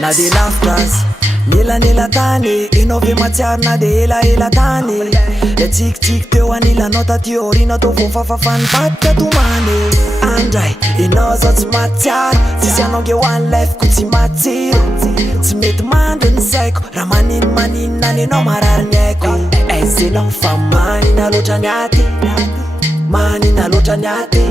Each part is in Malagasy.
Na de laftas nila tany inove matsiaro na de ela tany le tsikitsiky teo anilanao tatio orina tô vofafafany vatika tomany andray inao zao tsy matsiaro tsisy anao nge hoany lefiko tsy matsiro tsy mety mandry ny saiko raha maninina any anao marary ny aiko aizenao fa manina loatra ny aty manina loatra ny aty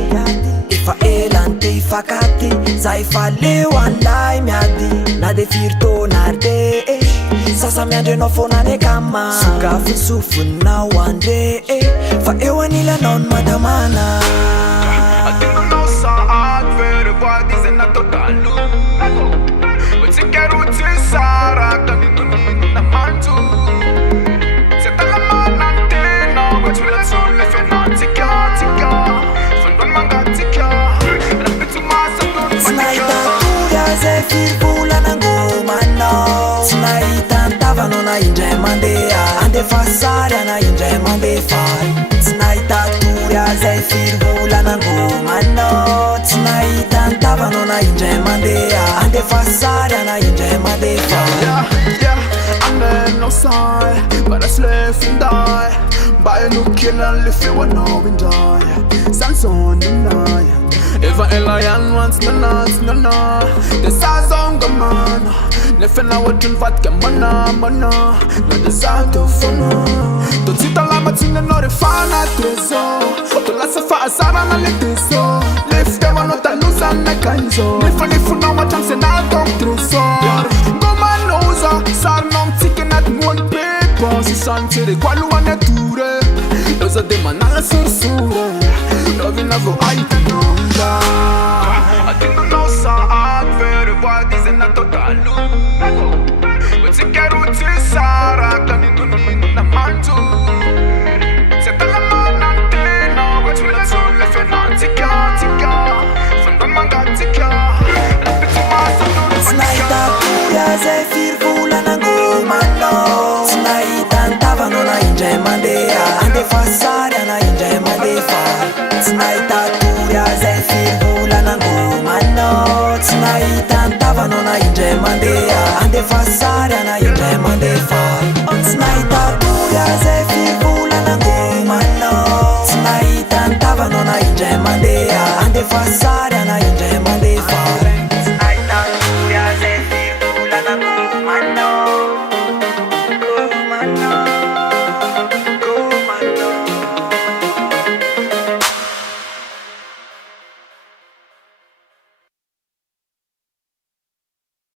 efa elany te ifakaty za efa leo anlay miady na de firy taona ary de sasa miandry anao foana ny kama sokafo sofoninao andre fa eo anilanao ny madamana Attendono saat vere qua dizem totalu Você quer utilizar a canina na mantu Se tá la mano antena Mas vela sole fanatica Fandon mangatica Rapitu masa non Tinaita tuya ze firvula nangomano Tinaita ntavano na indre mandea Ande fasaria na indre mandefai Tinaita tuya ze firvula nangomano Tinaita ntavano na indre mandea Ande fasaria na indre mandefai Amen no sai Para slave and die Buy a new kill and live you and now and die Samson deny If a lion wants no nuts, no. The size on the man. Nefe na wajun vodka mana. No the sound of fun. To tita la matina no re fana trezo. To la safa asara na le teso. Lift them on the lose and the kanzo. Lifu na wajam se na tom trezo. Go man noza. Sar nom ticket at one paper. Si sante kwa luwa ne ture. Doza de manala sursure. Loving love I know. Attendono saat vere qua dizem totalu Você quer utilizar a canina na mantu Se tá la mano antena Mas vela sole fanatica Fandon mangatica Rapitu masa non Tinaita tuya ze firvula nangomano Tinaita ntavano na indre mandea Ande fasaria na indre mandefai Tinaita tuya ze firvula nangomano Tinaita ntavano na indre mandea Ande fasaria na indre mandefai